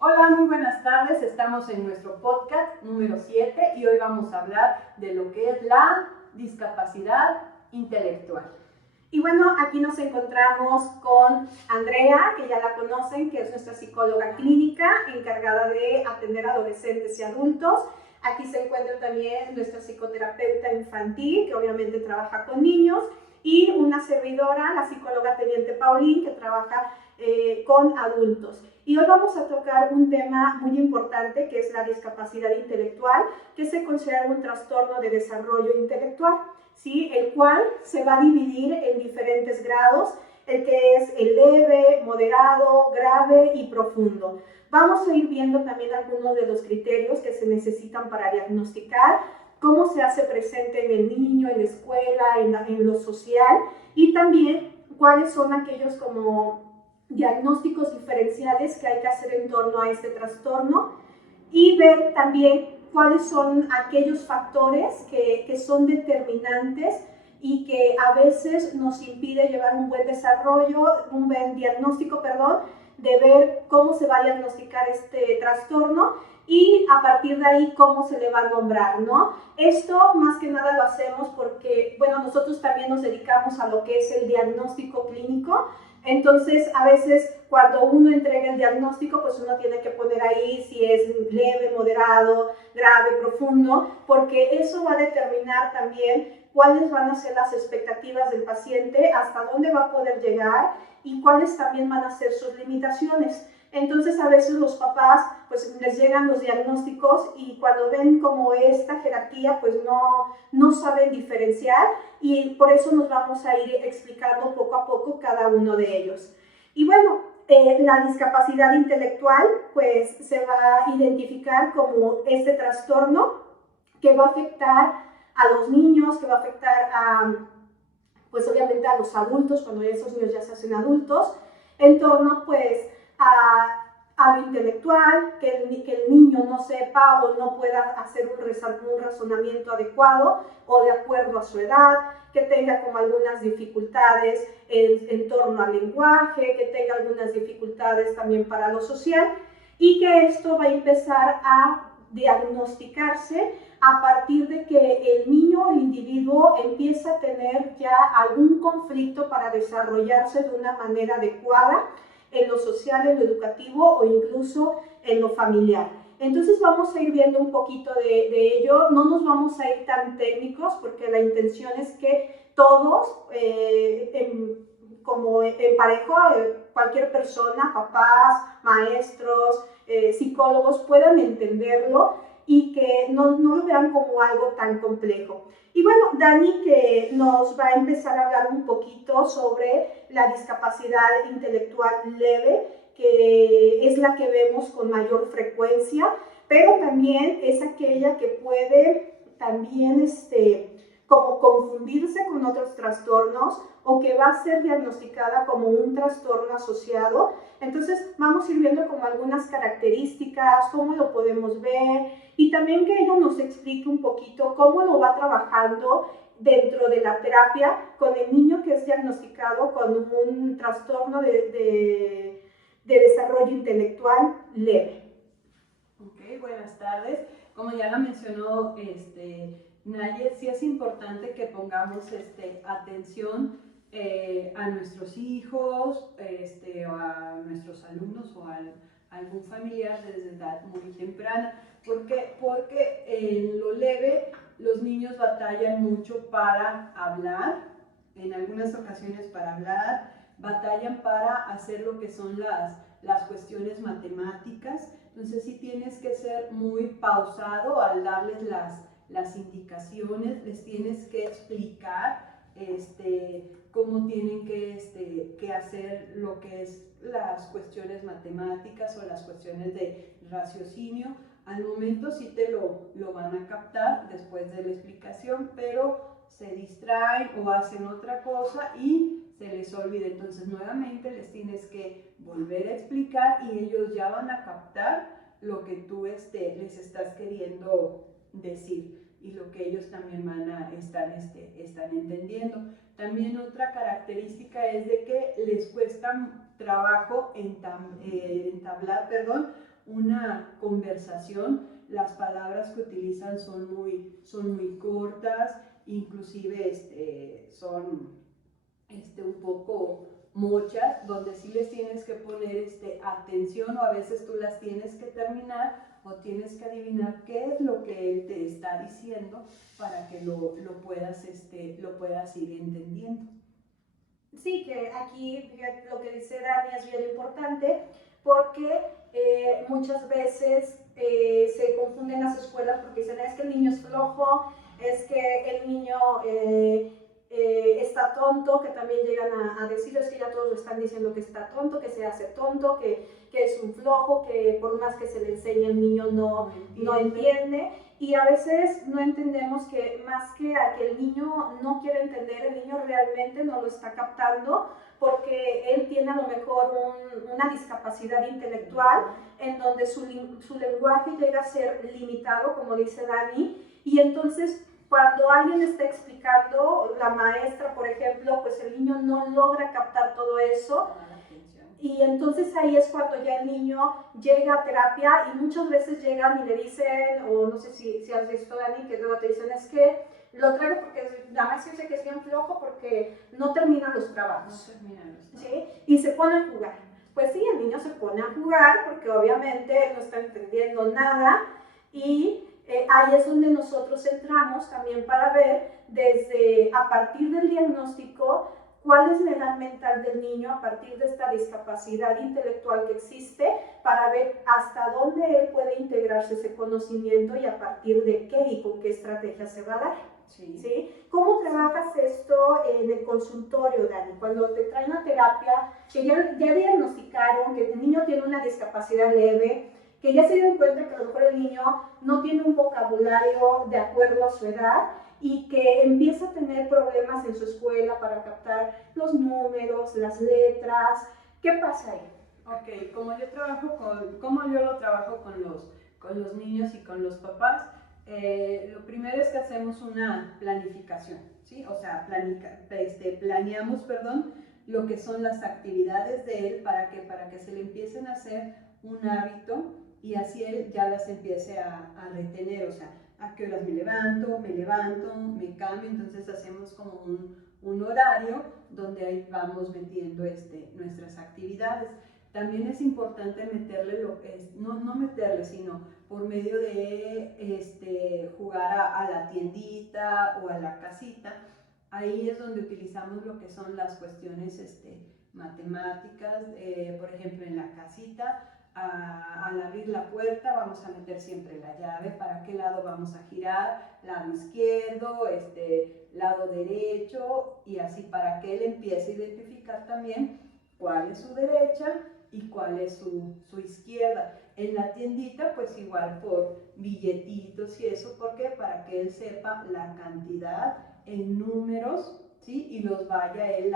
Hola, muy buenas tardes. Estamos en nuestro podcast número 7 y hoy vamos a hablar de lo que es la discapacidad intelectual. Y bueno, aquí nos encontramos con Andrea, que ya la conocen, que es nuestra psicóloga clínica encargada de atender a adolescentes y adultos. Aquí se encuentra también nuestra psicoterapeuta infantil, que obviamente trabaja con niños, y una servidora, la psicóloga teniente Paulín, que trabaja con adultos. Y hoy vamos a tocar un tema muy importante, que es la discapacidad intelectual, que se considera un trastorno de desarrollo intelectual, ¿sí? El cual se va a dividir en diferentes grados, el que es el leve, moderado, grave y profundo. Vamos a ir viendo también algunos de los criterios que se necesitan para diagnosticar, cómo se hace presente en el niño, en la escuela, en lo social, y también cuáles son aquellos como diagnósticos diferenciales que hay que hacer en torno a este trastorno, y ver también cuáles son aquellos factores que son determinantes y que a veces nos impide llevar un buen desarrollo, un buen diagnóstico, de ver cómo se va a diagnosticar este trastorno y a partir de ahí cómo se le va a nombrar, ¿no? Esto más que nada lo hacemos porque, bueno, nosotros también nos dedicamos a lo que es el diagnóstico clínico. Entonces, a veces cuando uno entrega el diagnóstico, pues uno tiene que poner ahí si es leve, moderado, grave, profundo, porque eso va a determinar también cuáles van a ser las expectativas del paciente, hasta dónde va a poder llegar y cuáles también van a ser sus limitaciones. Entonces, a veces los papás, pues les llegan los diagnósticos y cuando ven como esta jerarquía, pues no saben diferenciar, y por eso nos vamos a ir explicando poco a poco cada uno de ellos. Y bueno, la discapacidad intelectual pues se va a identificar como este trastorno que va a afectar a los niños, que va a afectar a, pues obviamente a los adultos, cuando esos niños ya se hacen adultos, en torno pues a lo intelectual, que el niño no sepa o no pueda hacer un razonamiento adecuado o de acuerdo a su edad, que tenga como algunas dificultades en torno al lenguaje, que tenga algunas dificultades también para lo social, y que esto va a empezar a diagnosticarse a partir de que el niño o el individuo empieza a tener ya algún conflicto para desarrollarse de una manera adecuada en lo social, en lo educativo o incluso en lo familiar. Entonces vamos a ir viendo un poquito de ello, no nos vamos a ir tan técnicos porque la intención es que todos, como en parejo, cualquier persona, papás, maestros, psicólogos, puedan entenderlo y que no lo vean como algo tan complejo. Y bueno, Dani, que nos va a empezar a hablar un poquito sobre la discapacidad intelectual leve, que es la que vemos con mayor frecuencia, pero también es aquella que puede también como confundirse con otros trastornos o que va a ser diagnosticada como un trastorno asociado. Entonces vamos a ir viendo como algunas características, cómo lo podemos ver, y también que ella nos explique un poquito cómo lo va trabajando dentro de la terapia con el niño que es diagnosticado con un trastorno de desarrollo intelectual leve. Ok, buenas tardes. Como ya la mencionó Naye, sí es importante que pongamos atención a nuestros hijos o a nuestros alumnos o a algún familiar desde edad muy temprana. ¿Por qué? Porque en lo leve los niños batallan mucho para hablar, en algunas ocasiones para hablar, batallan para hacer lo que son las cuestiones matemáticas. Entonces sí tienes que ser muy pausado al darles las indicaciones, les tienes que explicar cómo tienen que hacer lo que es las cuestiones matemáticas o las cuestiones de raciocinio. Al momento sí te lo van a captar después de la explicación, pero se distraen o hacen otra cosa y se les olvida. Entonces nuevamente les tienes que volver a explicar y ellos ya van a captar lo que tú les estás queriendo decir y lo que ellos también están entendiendo. También otra característica es de que les cuesta trabajo entablar una conversación, las palabras que utilizan son muy cortas, inclusive son un poco muchas, donde sí les tienes que poner atención, o a veces tú las tienes que terminar o tienes que adivinar qué es lo que él te está diciendo para que lo puedas ir entendiendo. Sí, que aquí lo que dice Dani es bien importante porque muchas veces se confunden las escuelas porque dicen es que el niño es flojo, es que el niño está tonto, que también llegan a decir, es que ya todos están diciendo que está tonto, que se hace tonto, que es un flojo, que por más que se le enseñe el niño no entiende. Y a veces no entendemos que más que a que el niño no quiere entender, el niño realmente no lo está captando porque él tiene a lo mejor una discapacidad intelectual en donde su lenguaje llega a ser limitado, como dice Dani, y entonces cuando alguien está explicando, la maestra, por ejemplo, pues el niño no logra captar todo eso. Y entonces ahí es cuando ya el niño llega a terapia y muchas veces llegan y le dicen, o no sé si has visto, Dani, que luego te dicen, es que lo traigo porque la maestra dice que es bien flojo porque no termina los trabajos. ¿Sí? Y se pone a jugar. Pues sí, el niño se pone a jugar porque obviamente no está entendiendo nada y ahí es donde nosotros entramos también para ver desde a partir del diagnóstico cuál es la edad mental del niño a partir de esta discapacidad intelectual que existe para ver hasta dónde él puede integrarse ese conocimiento y a partir de qué y con qué estrategia se va a dar. Sí. ¿Sí? ¿Cómo trabajas esto en el consultorio, Dani? Cuando te traen a terapia, que ya diagnosticaron que el niño tiene una discapacidad leve, que ya se dieron cuenta que a lo mejor el niño no tiene un vocabulario de acuerdo a su edad y que empieza a tener problemas en su escuela para captar los números, las letras. ¿Qué pasa ahí? Ok, como yo lo trabajo con los niños y con los papás, lo primero es que hacemos una planificación, ¿sí? O sea, planeamos, lo que son las actividades de él para que se le empiecen a hacer un hábito y así él ya las empiece a retener, o sea, a qué horas me levanto, me cambio, entonces hacemos como un horario donde ahí vamos metiendo nuestras actividades. También es importante meterle, no meterle, sino por medio de jugar a la tiendita o a la casita. Ahí es donde utilizamos lo que son las cuestiones matemáticas, por ejemplo en la casita. Al abrir la puerta vamos a meter siempre la llave, para qué lado vamos a girar, lado izquierdo, lado derecho, y así para que él empiece a identificar también cuál es su derecha y cuál es su izquierda. En la tiendita pues igual por billetitos y eso, ¿por qué? Para que él sepa la cantidad en números, ¿sí? Y los vaya él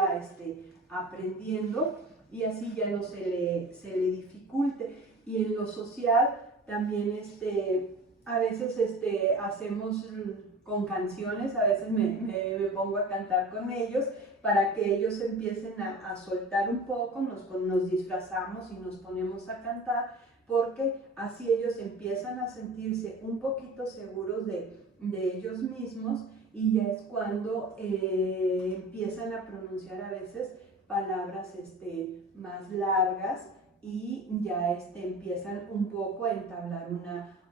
aprendiendo y así ya no se le dificulte. Y en lo social también a veces hacemos con canciones, a veces me pongo a cantar con ellos para que ellos empiecen a soltar un poco, nos disfrazamos y nos ponemos a cantar, porque así ellos empiezan a sentirse un poquito seguros de ellos mismos y ya es cuando empiezan a pronunciar a veces palabras más largas y ya empiezan un poco a entablar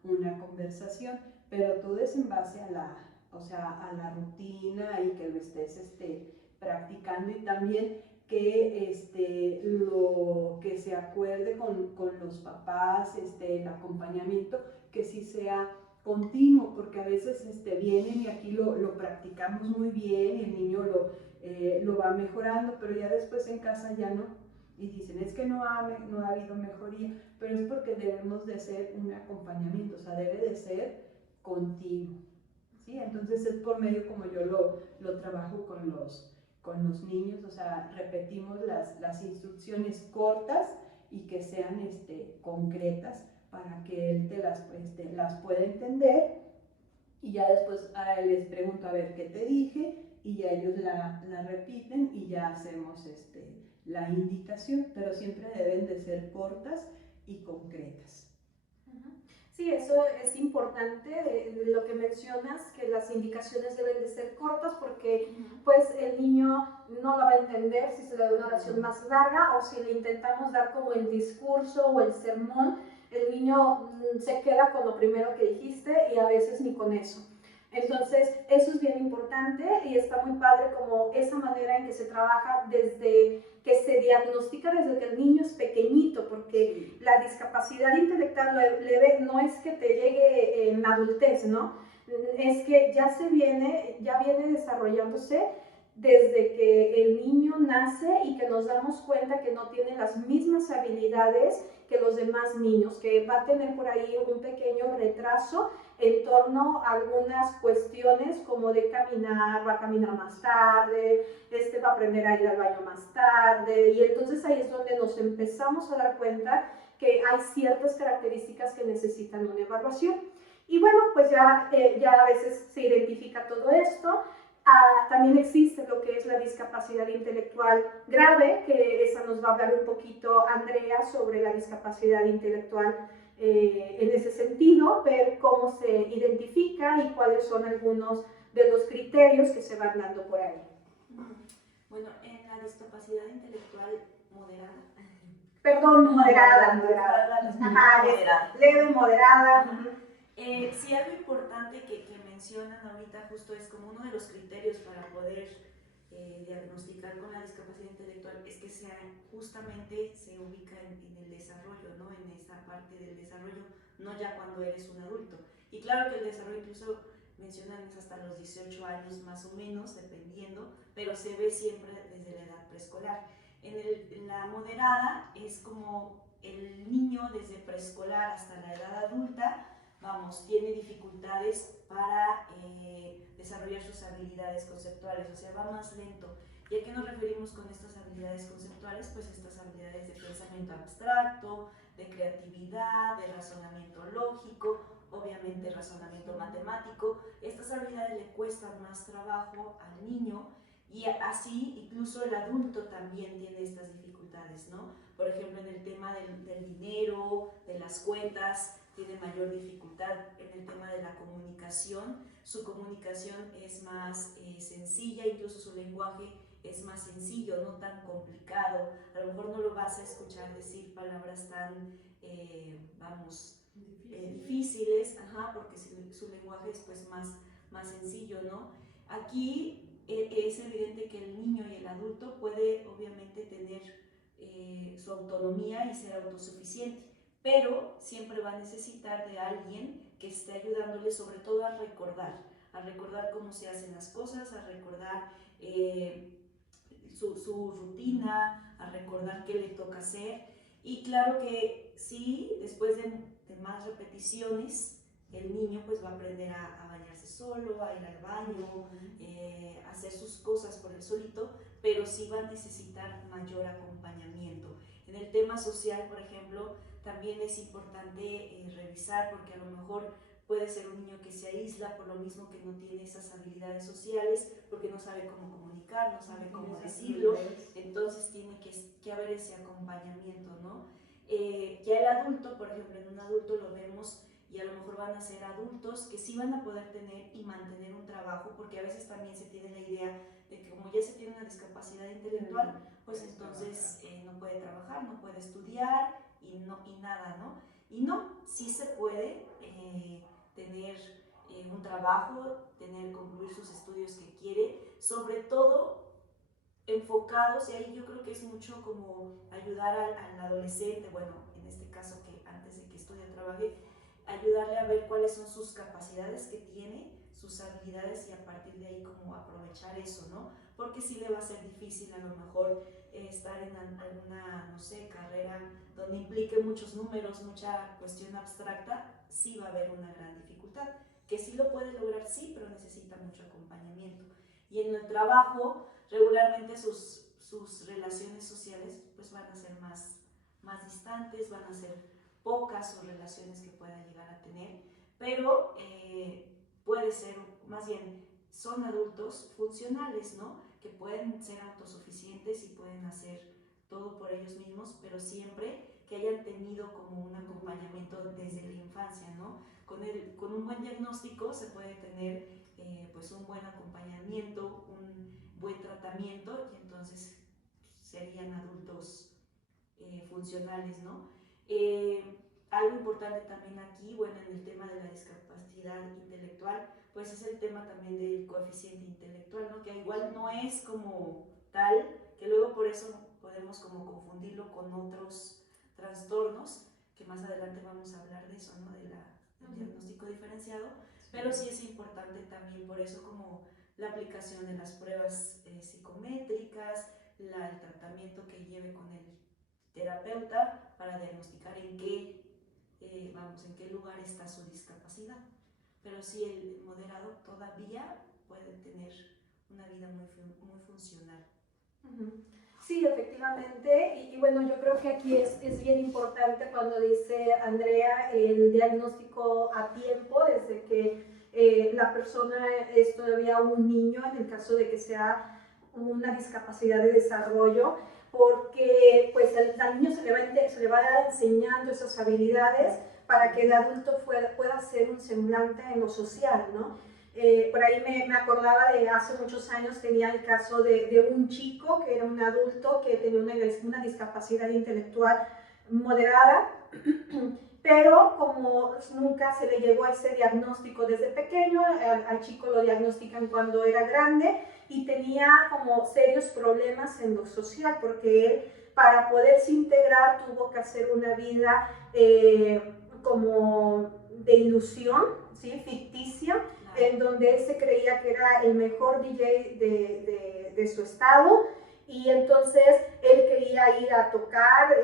una conversación, pero todo es en base a la rutina y que lo estés practicando y también que lo que se acuerde con los papás, el acompañamiento, que sí sea continuo, porque a veces vienen y aquí lo practicamos muy bien y el niño lo va mejorando, pero ya después en casa ya no. Y dicen, es que no ha habido mejoría, pero es porque debemos de ser un acompañamiento, o sea, debe de ser continuo, ¿sí? Entonces es por medio como yo lo trabajo con los niños, o sea, repetimos las instrucciones cortas y que sean concretas para que él las pueda entender y ya después les pregunto a ver qué te dije y ya ellos la repiten y ya hacemos la indicación, pero siempre deben de ser cortas y concretas. Sí, eso es importante de lo que mencionas, que las indicaciones deben de ser cortas porque pues el niño no la va a entender si se le da una oración más larga o si le intentamos dar como el discurso o el sermón, el niño se queda con lo primero que dijiste y a veces ni con eso. Entonces, eso es bien importante y está muy padre como esa manera en que se trabaja desde que se diagnostica desde que el niño es pequeñito, porque la discapacidad intelectual leve no es que te llegue en adultez, ¿no? Es que ya viene desarrollándose desde que el niño nace y que nos damos cuenta que no tiene las mismas habilidades que los demás niños, que va a tener por ahí un pequeño retraso en torno a algunas cuestiones como de caminar, va a caminar más tarde, va a aprender a ir al baño más tarde, y entonces ahí es donde nos empezamos a dar cuenta que hay ciertas características que necesitan una evaluación. Y bueno, pues ya a veces se identifica todo esto. También existe lo que es la discapacidad intelectual grave, que esa nos va a hablar un poquito Andrea sobre la discapacidad intelectual en ese sentido, ver cómo se identifica y cuáles son algunos de los criterios que se van dando por ahí. Bueno, en la discapacidad intelectual moderada. Perdón, moderada. Moderada. Leve, moderada. Sí, algo importante que mencionan ahorita justo es como uno de los criterios para poder diagnosticar con la discapacidad intelectual es que justamente se ubica en el desarrollo, ¿no? En esa parte del desarrollo, no ya cuando eres un adulto. Y claro que el desarrollo incluso mencionan es hasta los 18 años más o menos, dependiendo, pero se ve siempre desde la edad preescolar. En la moderada es como el niño desde preescolar hasta la edad adulta, vamos, tiene dificultades para desarrollar sus habilidades conceptuales, o sea, va más lento. ¿Y a qué nos referimos con estas habilidades conceptuales? Pues estas habilidades de pensamiento abstracto, de creatividad, de razonamiento lógico, obviamente razonamiento matemático. Estas habilidades le cuestan más trabajo al niño y así incluso el adulto también tiene estas dificultades, ¿no? Por ejemplo, en el tema del dinero, de las cuentas, tiene mayor dificultad. En el tema de la comunicación, su comunicación es más sencilla, incluso su lenguaje es más sencillo, no tan complicado. A lo mejor no lo vas a escuchar decir palabras tan, difíciles, porque su lenguaje es pues más sencillo, ¿no? Aquí es evidente que el niño y el adulto puede obviamente tener su autonomía y ser autosuficiente, pero siempre va a necesitar de alguien que esté ayudándole sobre todo a recordar cómo se hacen las cosas, a recordar su rutina, a recordar qué le toca hacer. Y claro que sí, después de más repeticiones, el niño pues va a aprender a bañarse solo, a ir al baño, a hacer sus cosas por él solito, pero sí va a necesitar mayor acompañamiento. En el tema social, por ejemplo, también es importante revisar, porque a lo mejor puede ser un niño que se aísla por lo mismo que no tiene esas habilidades sociales, porque no sabe cómo comunicar, no sabe cómo decirlo, entonces tiene que haber ese acompañamiento, ¿no? Ya el adulto, por ejemplo, en un adulto lo vemos y a lo mejor van a ser adultos que sí van a poder tener y mantener un trabajo, porque a veces también se tiene la idea de que como ya se tiene una discapacidad intelectual, pues entonces no puede trabajar, no puede estudiar y nada, ¿no? Y no, sí se puede tener un trabajo, concluir sus estudios que quiere, sobre todo enfocados, y ahí yo creo que es mucho como ayudar al adolescente, bueno, en este caso que antes de que estudie o trabaje, ayudarle a ver cuáles son sus capacidades que tiene, sus habilidades y a partir de ahí como aprovechar eso, ¿no? Porque sí le va a ser difícil a lo mejor estar en alguna, no sé, carrera donde implique muchos números, mucha cuestión abstracta, sí va a haber una gran dificultad. Que sí lo puede lograr, sí, pero necesita mucho acompañamiento. Y en el trabajo, regularmente sus relaciones sociales pues van a ser más distantes, van a ser pocas sus relaciones que pueda llegar a tener, pero puede ser, más bien, son adultos funcionales, ¿no? Que pueden ser autosuficientes y pueden hacer todo por ellos mismos, pero siempre que hayan tenido como un acompañamiento desde la infancia, ¿no? Con un buen diagnóstico se puede tener pues un buen acompañamiento, un buen tratamiento, y entonces serían adultos funcionales, ¿no? Algo importante también aquí, bueno, en el tema de la discapacidad intelectual, pues es el tema también del coeficiente intelectual, ¿no? Que igual no es como tal, que luego por eso podemos como confundirlo con otros trastornos, que más adelante vamos a hablar de eso, ¿no? Del diagnóstico diferenciado, pero sí es importante también por eso como la aplicación de las pruebas psicométricas, el tratamiento que lleve con el terapeuta para diagnosticar en qué lugar está su discapacidad. Pero sí, el moderado todavía puede tener una vida muy funcional. Sí, efectivamente, y bueno, yo creo que aquí es bien importante cuando dice Andrea el diagnóstico a tiempo, desde que la persona es todavía un niño, en el caso de que sea una discapacidad de desarrollo, porque pues al niño se le va enseñando esas habilidades para que el adulto pueda ser un semblante en lo social, ¿no? Por ahí me acordaba de hace muchos años, tenía el caso de un chico que era un adulto que tenía una discapacidad intelectual moderada, pero como nunca se le llegó a ese diagnóstico desde pequeño, al chico lo diagnostican cuando era grande y tenía como serios problemas en lo social, porque él para poderse integrar tuvo que hacer una vida como de ilusión, ¿sí? Ficticia, en donde él se creía que era el mejor DJ de su estado, y entonces él quería ir a tocar,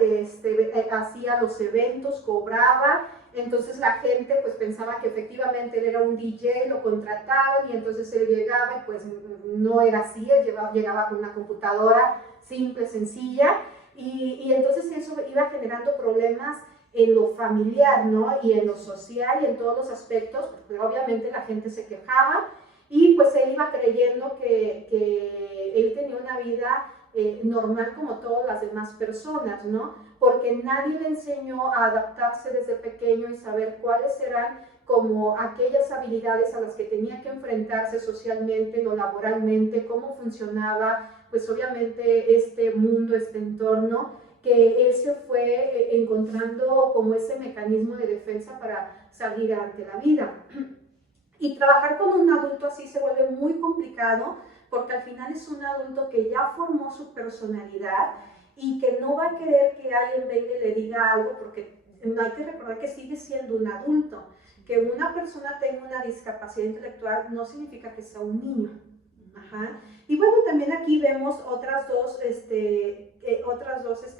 hacía los eventos, cobraba, entonces la gente pues pensaba que efectivamente él era un DJ, lo contrataban y entonces él llegaba y pues no era así, él llegaba con una computadora simple, sencilla, y entonces eso iba generando problemas en lo familiar, ¿no? Y en lo social y en todos los aspectos, porque obviamente la gente se quejaba y pues él iba creyendo que él tenía una vida normal como todas las demás personas, ¿no? Porque nadie le enseñó a adaptarse desde pequeño y saber cuáles eran como aquellas habilidades a las que tenía que enfrentarse socialmente, no laboralmente, cómo funcionaba, pues obviamente este mundo, este entorno, que él se fue encontrando como ese mecanismo de defensa para salir ante la vida. Y trabajar con un adulto así se vuelve muy complicado porque al final es un adulto que ya formó su personalidad y que no va a querer que alguien venga y le diga algo, porque hay que recordar que sigue siendo un adulto. Que una persona tenga una discapacidad intelectual no significa que sea un niño. Ajá. Y bueno, también aquí vemos otras dos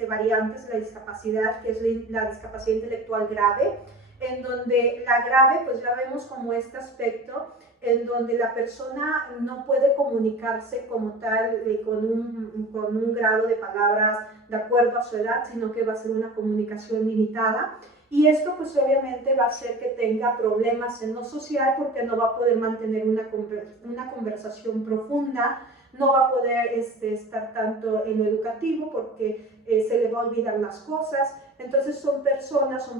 variantes de la discapacidad, que es la discapacidad intelectual grave, en donde la grave, pues ya vemos como este aspecto en donde la persona no puede comunicarse como tal con un grado de palabras de acuerdo a su edad, sino que va a ser una comunicación limitada. Y esto pues obviamente va a hacer que tenga problemas en lo social porque no va a poder mantener una conversación profunda, no va a poder estar tanto en lo educativo porque se le va a olvidar las cosas. Entonces son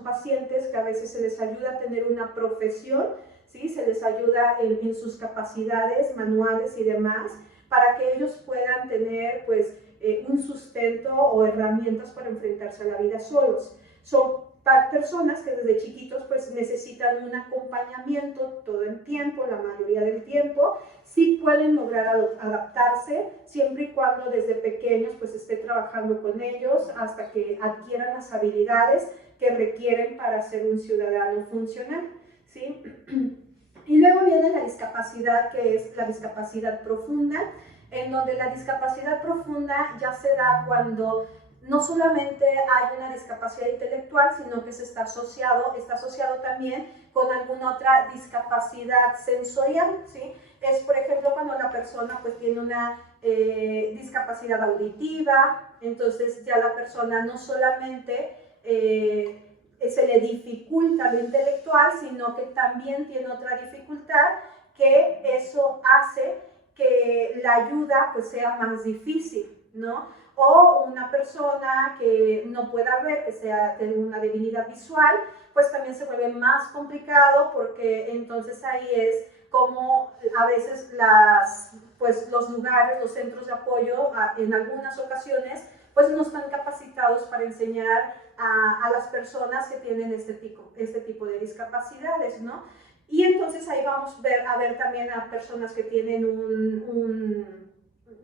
pacientes que a veces se les ayuda a tener una profesión, ¿sí? Se les ayuda en sus capacidades manuales y demás para que ellos puedan tener pues un sustento o herramientas para enfrentarse a la vida solos. Son personas que desde chiquitos pues necesitan un acompañamiento todo el tiempo, la mayoría del tiempo. Sí pueden lograr adaptarse siempre y cuando desde pequeños pues esté trabajando con ellos hasta que adquieran las habilidades que requieren para ser un ciudadano funcional, ¿sí? Y luego viene la discapacidad, que es la discapacidad profunda, en donde la discapacidad profunda ya se da cuando no solamente hay una discapacidad intelectual, sino que está asociado también con alguna otra discapacidad sensorial, ¿sí? Es, por ejemplo, cuando la persona pues tiene una discapacidad auditiva, entonces ya la persona no solamente se le dificulta lo intelectual, sino que también tiene otra dificultad, que eso hace que la ayuda pues sea más difícil, ¿no? o una persona que no pueda ver, que tenga una debilidad visual, pues también se vuelve más complicado, porque entonces ahí es como a veces los lugares, los centros de apoyo, en algunas ocasiones, pues no están capacitados para enseñar a las personas que tienen este tipo de discapacidades, ¿no? Y entonces ahí vamos a ver también a personas que tienen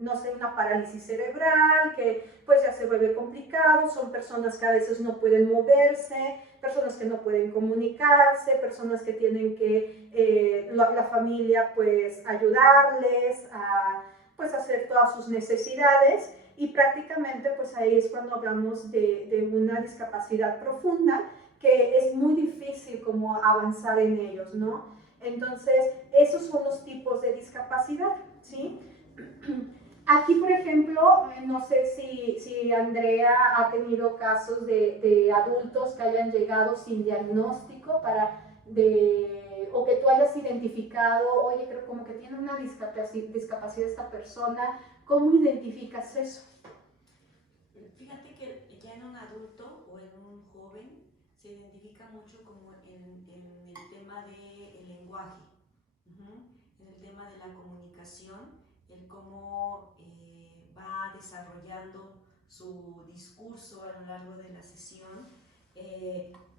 no sé, una parálisis cerebral, que pues ya se vuelve complicado, son personas que a veces no pueden moverse, personas que no pueden comunicarse, personas que tienen que la familia pues ayudarles a pues hacer todas sus necesidades, y prácticamente pues ahí es cuando hablamos de una discapacidad profunda, que es muy difícil como avanzar en ellos, ¿no? Entonces, esos son los tipos de discapacidad, ¿sí? Aquí, por ejemplo, no sé si Andrea ha tenido casos de adultos que hayan llegado sin diagnóstico o que tú hayas identificado, oye, creo como que tiene una discapacidad esta persona. ¿Cómo identificas eso? Fíjate que ya en un adulto o en un joven se identifica mucho como en el tema del lenguaje, en el tema de la comunicación, el cómo va desarrollando su discurso a lo largo de la sesión.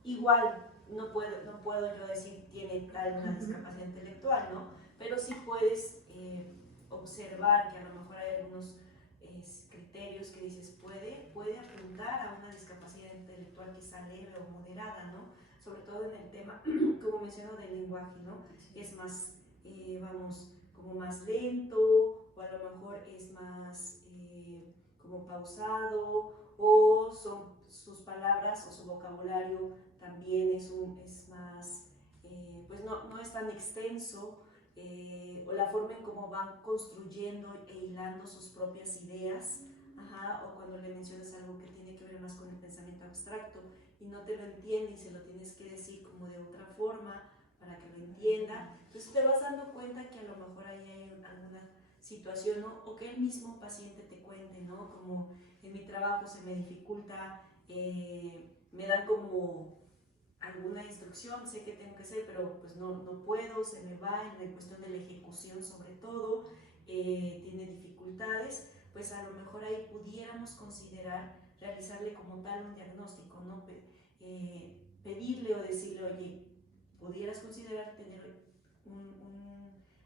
Igual no puedo yo decir tiene tal una discapacidad intelectual, ¿no? Pero sí puedes observar que a lo mejor hay algunos criterios que dices puede apuntar a una discapacidad intelectual quizá leve o moderada, ¿no? Sobre todo en el tema, como menciono, del lenguaje, ¿no? Es más, como más lento, o a lo mejor es más como pausado, o sus palabras o su vocabulario también es más, pues no es tan extenso, o la forma en cómo van construyendo e hilando sus propias ideas, o cuando le mencionas algo que tiene que ver más con el pensamiento abstracto y no te lo entiende y se lo tienes que decir como de otra forma para que lo entienda. Entonces te vas dando cuenta que a lo mejor ahí hay alguna situación, ¿no? O que el mismo paciente te cuente, ¿no? Como en mi trabajo se me dificulta, me dan como alguna instrucción, sé que tengo que hacer, pero pues no puedo, se me va en la cuestión de la ejecución sobre todo, tiene dificultades, pues a lo mejor ahí pudiéramos considerar realizarle como tal un diagnóstico, ¿no? Pedirle o decirle, oye, pudieras considerar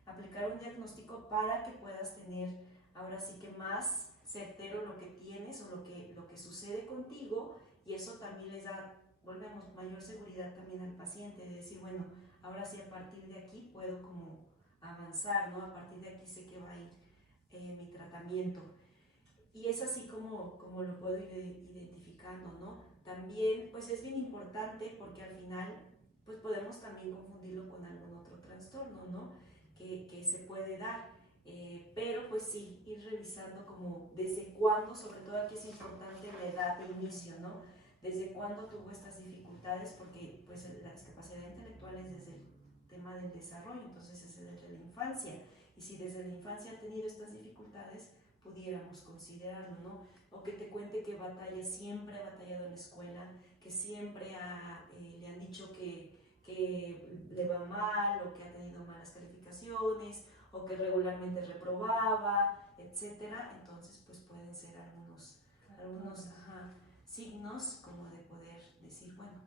aplicar un diagnóstico para que puedas tener ahora sí que más certero lo que tienes o lo que sucede contigo, y eso también les da, volvemos, mayor seguridad también al paciente, de decir, bueno, ahora sí a partir de aquí puedo como avanzar, ¿no? A partir de aquí sé que va a ir mi tratamiento. Y es así como lo puedo ir identificando, ¿no? También, pues es bien importante porque al final, pues podemos también confundirlo con algún otro trastorno, ¿no? Que se puede dar. Pero pues sí, ir revisando como desde cuándo, sobre todo aquí es importante la edad de inicio, ¿no? Desde cuándo tuvo estas dificultades, porque pues la discapacidad intelectual es desde el tema del desarrollo, entonces es desde la infancia. Y si desde la infancia ha tenido estas dificultades, pudiéramos considerarlo, ¿no? O que te cuente que siempre ha batallado en la escuela, que siempre le han dicho que le va mal, o que ha tenido malas calificaciones, o que regularmente reprobaba, etcétera. Entonces, pues pueden ser algunos signos como de poder decir, bueno,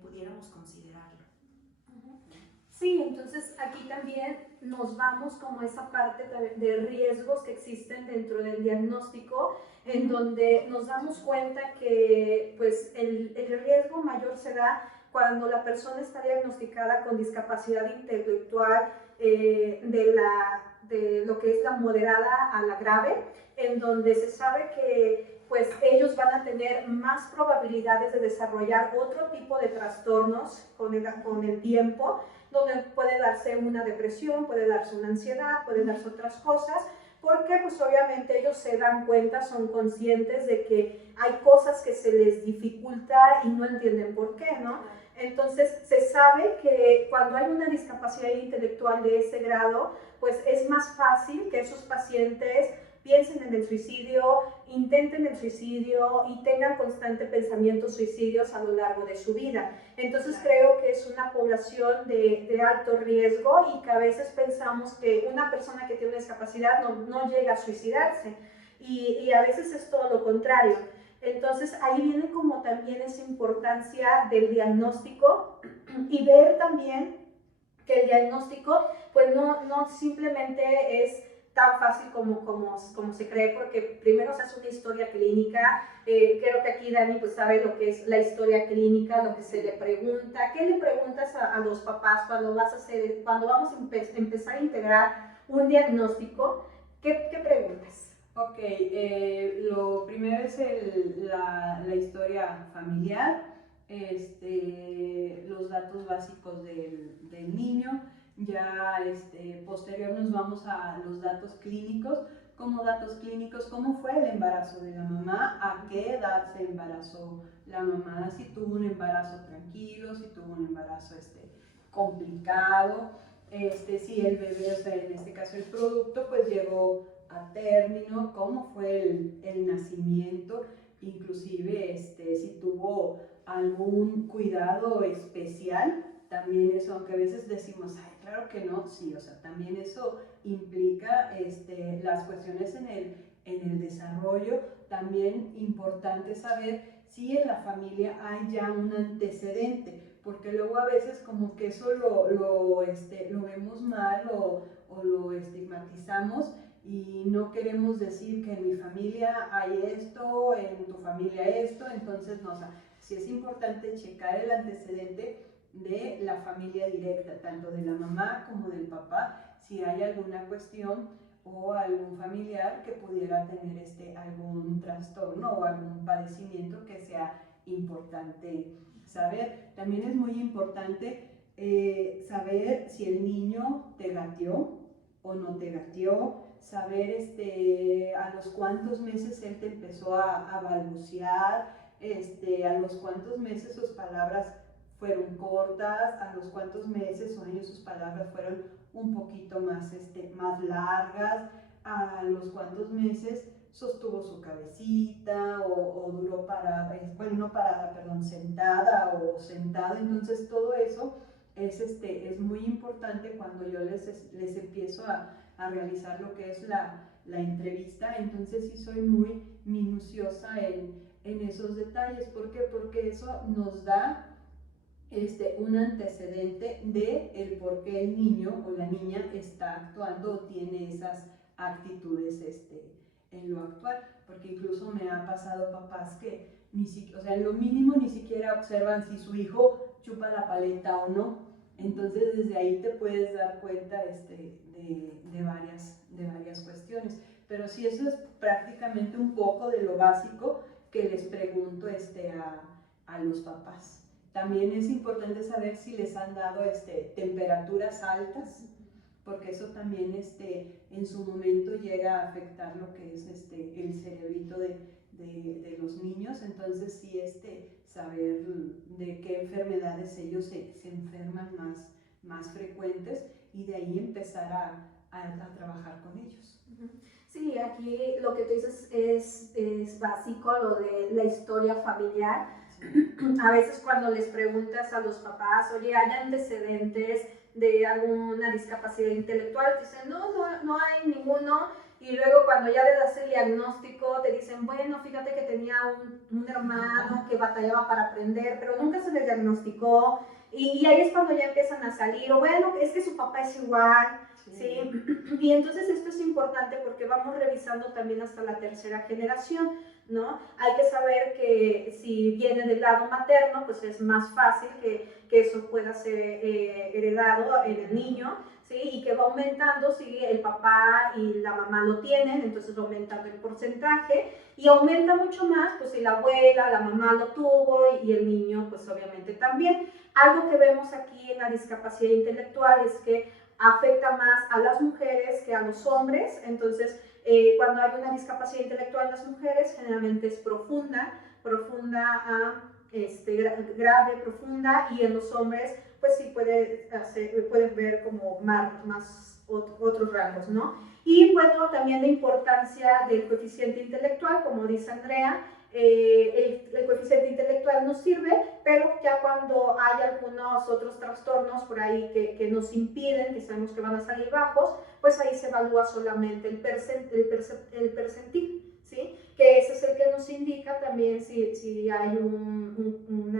pudiéramos considerarlo. Sí, entonces aquí también nos vamos como esa parte de riesgos que existen dentro del diagnóstico, en donde nos damos cuenta que pues el riesgo mayor se da cuando la persona está diagnosticada con discapacidad intelectual de lo que es la moderada a la grave, en donde se sabe que pues ellos van a tener más probabilidades de desarrollar otro tipo de trastornos con el tiempo, donde puede darse una depresión, puede darse una ansiedad, puede darse otras cosas, porque pues obviamente ellos se dan cuenta, son conscientes de que hay cosas que se les dificulta y no entienden por qué, ¿no? Entonces se sabe que cuando hay una discapacidad intelectual de ese grado, pues es más fácil que esos pacientes piensen en el suicidio, intenten el suicidio y tengan constante pensamientos suicidios a lo largo de su vida. Entonces creo que es una población de alto riesgo y que a veces pensamos que una persona que tiene una discapacidad no llega a suicidarse y a veces es todo lo contrario. Entonces ahí viene como también esa importancia del diagnóstico y ver también que el diagnóstico pues no simplemente es tan fácil como se cree, porque primero se hace una historia clínica. Creo que aquí Dani pues sabe lo que es la historia clínica, lo que se le pregunta. ¿Qué le preguntas a los papás cuando vamos a empezar a integrar un diagnóstico? ¿Qué preguntas? Ok, lo primero es la historia familiar, los datos básicos del niño. Ya posterior nos vamos a los datos clínicos. Como datos clínicos, ¿cómo fue el embarazo de la mamá? ¿A qué edad se embarazó la mamá? Si tuvo un embarazo tranquilo, si tuvo un embarazo complicado, si el bebé, o sea, en este caso el producto, pues llegó a término, cómo fue el nacimiento, inclusive si tuvo algún cuidado especial. También eso, aunque a veces decimos, ay, claro que no, sí, o sea, también eso implica las cuestiones en el desarrollo. También importante saber si en la familia hay ya un antecedente, porque luego a veces como que eso lo vemos mal o lo estigmatizamos y no queremos decir que en mi familia hay esto, en tu familia esto. Entonces no, o sea, sí es importante checar el antecedente de la familia directa, tanto de la mamá como del papá, si hay alguna cuestión o algún familiar que pudiera tener algún trastorno o algún padecimiento que sea importante saber. También es muy importante saber si el niño te gateó o no te gateó, saber a los cuántos meses él te empezó a balbucear, a los cuántos meses sus palabras fueron cortas, a los cuántos meses o años sus palabras fueron un poquito más largas, a los cuántos meses sostuvo su cabecita o duró parada, no parada, perdón, sentada o sentado. Entonces todo eso es muy importante cuando yo les empiezo a realizar lo que es la entrevista. Entonces sí soy muy minuciosa en esos detalles. ¿Por qué? Porque eso nos da un antecedente de el por qué el niño o la niña está actuando o tiene esas actitudes en lo actual. Porque incluso me ha pasado papás que o sea, en lo mínimo ni siquiera observan si su hijo chupa la paleta o no. Entonces desde ahí te puedes dar cuenta de varias cuestiones. Pero sí, eso es prácticamente un poco de lo básico que les pregunto a los papás. También es importante saber si les han dado temperaturas altas, porque eso también en su momento llega a afectar lo que es el cerebrito de los niños. Entonces sí, saber de qué enfermedades ellos se enferman más frecuentes y de ahí empezar a trabajar con ellos. Sí, aquí lo que tú dices es básico, lo de la historia familiar. A veces cuando les preguntas a los papás, oye, ¿hay antecedentes de alguna discapacidad intelectual? Te dicen, no hay ninguno. Y luego cuando ya le das el diagnóstico, te dicen, bueno, fíjate que tenía un hermano que batallaba para aprender, pero nunca se le diagnosticó. Y ahí es cuando ya empiezan a salir, o bueno, es que su papá es igual, ¿sí? Y entonces esto es importante porque vamos revisando también hasta la tercera generación, ¿no? Hay que saber que si viene del lado materno, pues es más fácil que eso pueda ser heredado en el niño, ¿sí? Y que va aumentando si el papá y la mamá lo tienen, entonces va aumentando el porcentaje y aumenta mucho más pues si la abuela, la mamá lo tuvo y el niño pues obviamente también. Algo que vemos aquí en la discapacidad intelectual es que afecta más a las mujeres que a los hombres. Entonces cuando hay una discapacidad intelectual en las mujeres generalmente es profunda a grave, profunda, y en los hombres pues sí puedes ver como más otros rangos, ¿no? Y bueno, también la importancia del coeficiente intelectual, como dice Andrea, el coeficiente intelectual nos sirve, pero ya cuando hay algunos otros trastornos por ahí que nos impiden, que sabemos que van a salir bajos, pues ahí se evalúa solamente el percentil, ¿sí? Que ese es el que nos indica también si hay un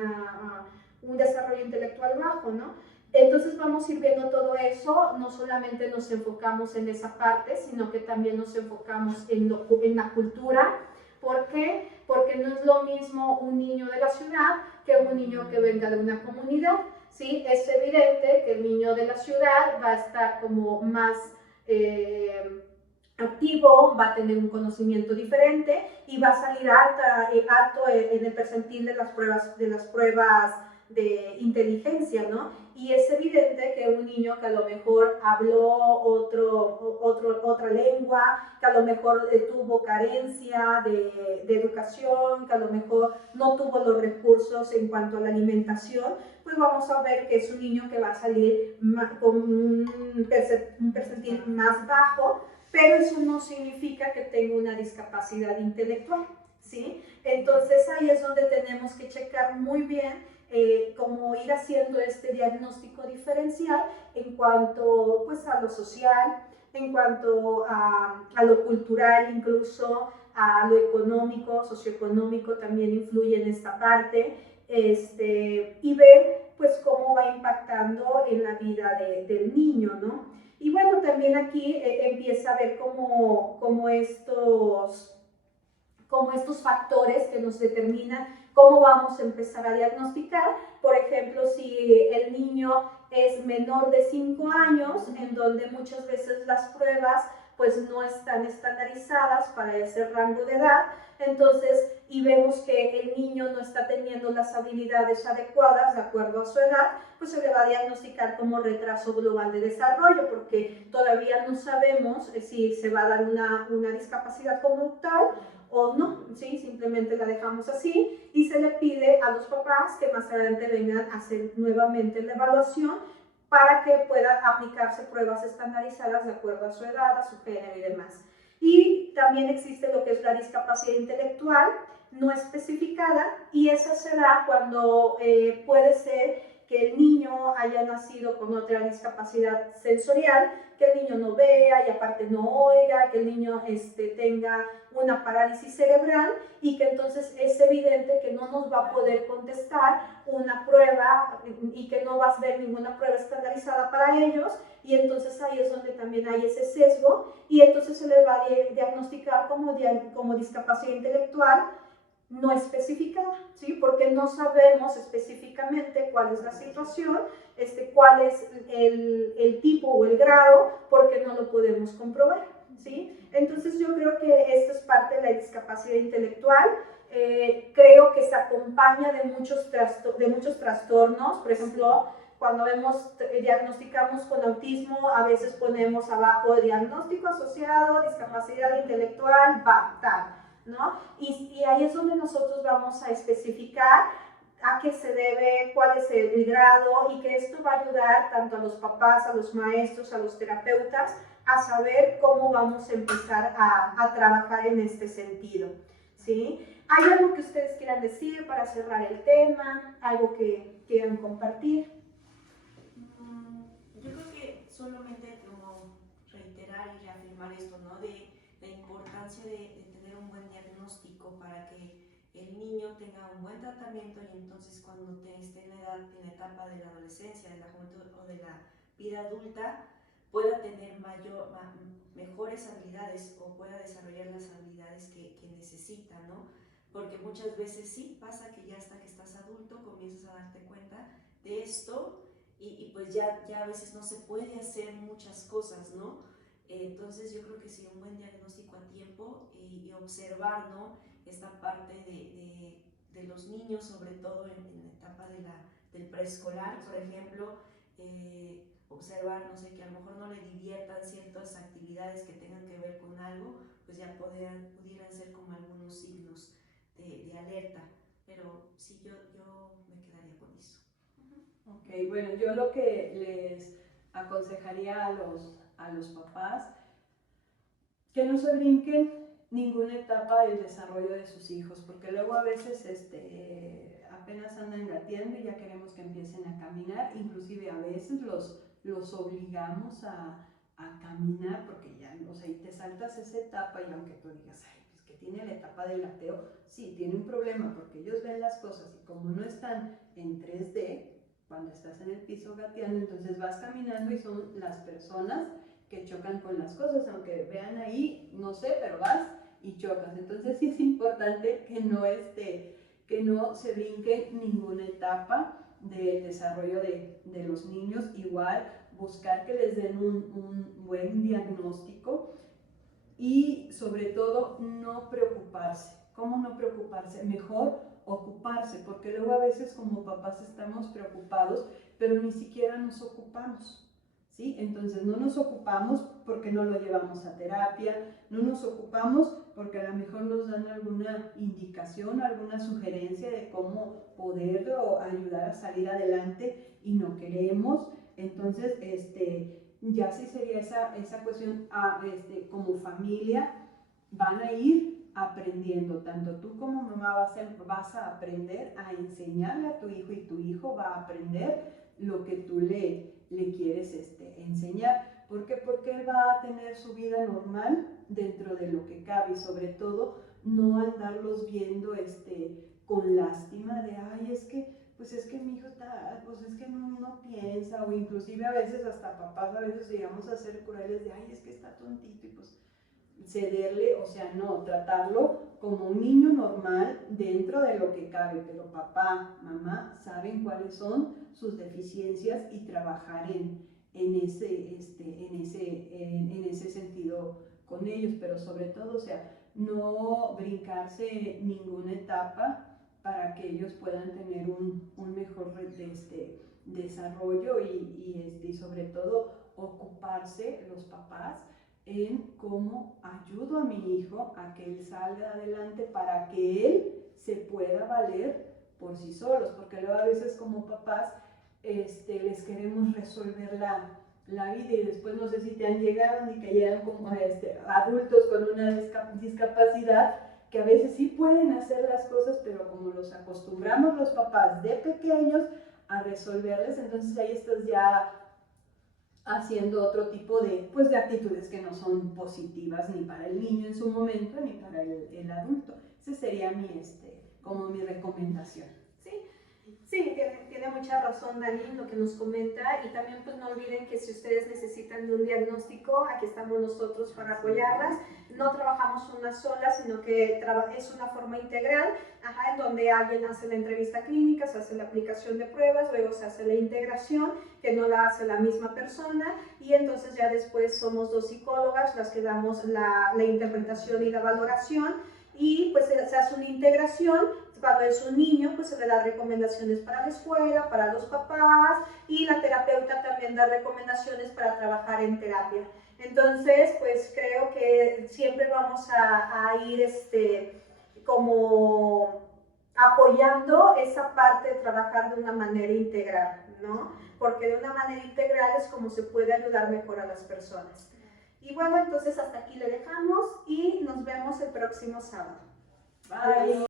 desarrollo intelectual bajo, ¿no? Entonces vamos a ir viendo todo eso, no solamente nos enfocamos en esa parte, sino que también nos enfocamos en la cultura. ¿Por qué? Porque no es lo mismo un niño de la ciudad que un niño que venga de una comunidad, ¿sí? Es evidente que el niño de la ciudad va a estar como más activo, va a tener un conocimiento diferente y va a salir alto en el percentil de las pruebas de inteligencia, ¿no? Y es evidente que un niño que a lo mejor habló otra lengua, que a lo mejor tuvo carencia de educación, que a lo mejor no tuvo los recursos en cuanto a la alimentación, pues vamos a ver que es un niño que va a salir con un percentil más bajo, pero eso no significa que tenga una discapacidad intelectual, ¿sí? Entonces ahí es donde tenemos que checar muy bien cómo ir haciendo este diagnóstico diferencial en cuanto pues, a lo social, en cuanto a lo cultural, incluso a lo económico, socioeconómico también influye en esta parte, y ver pues cómo va impactando en la vida del niño, ¿no? Y bueno, también aquí empieza a ver cómo estos factores que nos determinan cómo vamos a empezar a diagnosticar. Por ejemplo, si el niño es menor de 5 años, en donde muchas veces las pruebas pues no están estandarizadas para ese rango de edad, entonces, y vemos que el niño no está teniendo las habilidades adecuadas de acuerdo a su edad, pues se le va a diagnosticar como retraso global de desarrollo, porque todavía no sabemos si se va a dar una discapacidad conductual o no, ¿sí? Simplemente la dejamos así y se le pide a los papás que más adelante vengan a hacer nuevamente la evaluación para que puedan aplicarse pruebas estandarizadas de acuerdo a su edad, a su género y demás. Y también existe lo que es la discapacidad intelectual no especificada, y esa será cuando puede ser que el niño haya nacido con otra discapacidad sensorial, que el niño no vea y aparte no oiga, que el niño tenga una parálisis cerebral y que entonces es evidente que no nos va a poder contestar una prueba y que no va a haber ninguna prueba estandarizada para ellos, y entonces ahí es donde también hay ese sesgo y entonces se le va a diagnosticar como discapacidad intelectual no especificada, ¿sí? Porque no sabemos específicamente cuál es la situación, cuál es el tipo o el grado, porque no lo podemos comprobar, ¿sí? Entonces yo creo que esta es parte de la discapacidad intelectual. Creo que se acompaña de muchos trastornos, por ejemplo, cuando diagnosticamos con autismo, a veces ponemos abajo diagnóstico asociado, discapacidad intelectual, tal, ¿no? Y ahí es donde nosotros vamos a especificar a qué se debe, cuál es el grado, y que esto va a ayudar tanto a los papás, a los maestros, a los terapeutas, a saber cómo vamos a empezar a trabajar en este sentido, ¿sí? ¿Hay algo que ustedes quieran decir para cerrar el tema? ¿Algo que quieran compartir? Yo creo que solamente como reiterar y reafirmar esto, ¿no? De la importancia de tener un buen diagnóstico para que el niño tenga un buen tratamiento y entonces cuando esté en la etapa de la adolescencia, de la juventud o de la vida adulta, pueda tener mejores habilidades o pueda desarrollar las habilidades que necesita, ¿no? Porque muchas veces sí pasa que ya hasta que estás adulto comienzas a darte cuenta de esto y pues ya a veces no se puede hacer muchas cosas, ¿no? Entonces yo creo que sí, un buen diagnóstico a tiempo y observar, ¿no? Esta parte de los niños, sobre todo en la etapa del preescolar, por ejemplo, observar, no sé, que a lo mejor no le diviertan ciertas actividades que tengan que ver con algo, pues ya pudieran ser como algunos signos de alerta. Pero sí, yo me quedaría con eso. Ok, bueno, yo lo que les aconsejaría a los papás que no se brinquen ninguna etapa del desarrollo de sus hijos, porque luego a veces apenas andan gateando y ya queremos que empiecen a caminar, inclusive a veces los obligamos a caminar porque ya, o sea, y te saltas esa etapa y aunque tú digas, ay, pues que tiene la etapa del gateo, sí, tiene un problema porque ellos ven las cosas y como no están en 3D, cuando estás en el piso gateando, entonces vas caminando y son las personas que chocan con las cosas, aunque vean ahí, no sé, pero vas y chocas. Entonces sí es importante que no se brinque ninguna etapa del desarrollo de los niños. Igual buscar que les den un buen diagnóstico y sobre todo no preocuparse. ¿Cómo no preocuparse? Mejor ocuparse, porque luego a veces como papás estamos preocupados, pero ni siquiera nos ocupamos. ¿Sí? Entonces no nos ocupamos porque no lo llevamos a terapia, no nos ocupamos porque a lo mejor nos dan alguna indicación, alguna sugerencia de cómo poder ayudar a salir adelante y no queremos. Entonces, ya sí sería esa cuestión, como familia van a ir aprendiendo, tanto tú como mamá vas a aprender a enseñarle a tu hijo y tu hijo va a aprender lo que tú le quieres enseñar. ¿Por qué? Porque él va a tener su vida normal dentro de lo que cabe y sobre todo no andarlos viendo con lástima de, ay, pues es que mi hijo está, pues es que no piensa, o inclusive a veces hasta papás a veces llegamos a ser crueles de, ay, es que está tontito y pues cederle, o sea, no, tratarlo como un niño normal dentro de lo que cabe, pero papá, mamá saben cuáles son sus deficiencias y trabajar en ese sentido con ellos, pero sobre todo, o sea, no brincarse ninguna etapa para que ellos puedan tener un mejor desarrollo y sobre todo ocuparse los papás en cómo ayudo a mi hijo a que él salga adelante para que él se pueda valer por sí solos, porque luego a veces como papás les queremos resolver la vida y después no sé si te han llegado ni que llegan como adultos con una discapacidad que a veces sí pueden hacer las cosas, pero como los acostumbramos los papás de pequeños a resolverles, entonces ahí estás ya haciendo otro tipo de actitudes que no son positivas ni para el niño en su momento ni para el adulto. Esa sería como mi recomendación. Sí, tiene mucha razón Dani en lo que nos comenta y también pues no olviden que si ustedes necesitan de un diagnóstico, aquí estamos nosotros para apoyarlas. No trabajamos una sola, sino que es una forma integral, en donde alguien hace la entrevista clínica, se hace la aplicación de pruebas, luego se hace la integración, que no la hace la misma persona, y entonces ya después somos dos psicólogas las que damos la interpretación y la valoración, y pues se hace una integración. Cuando es un niño, pues se le da recomendaciones para la escuela, para los papás, y la terapeuta también da recomendaciones para trabajar en terapia. Entonces, pues creo que siempre vamos a ir como apoyando esa parte de trabajar de una manera integral, ¿no? Porque de una manera integral es como se puede ayudar mejor a las personas. Y bueno, entonces hasta aquí le dejamos y nos vemos el próximo sábado. Bye.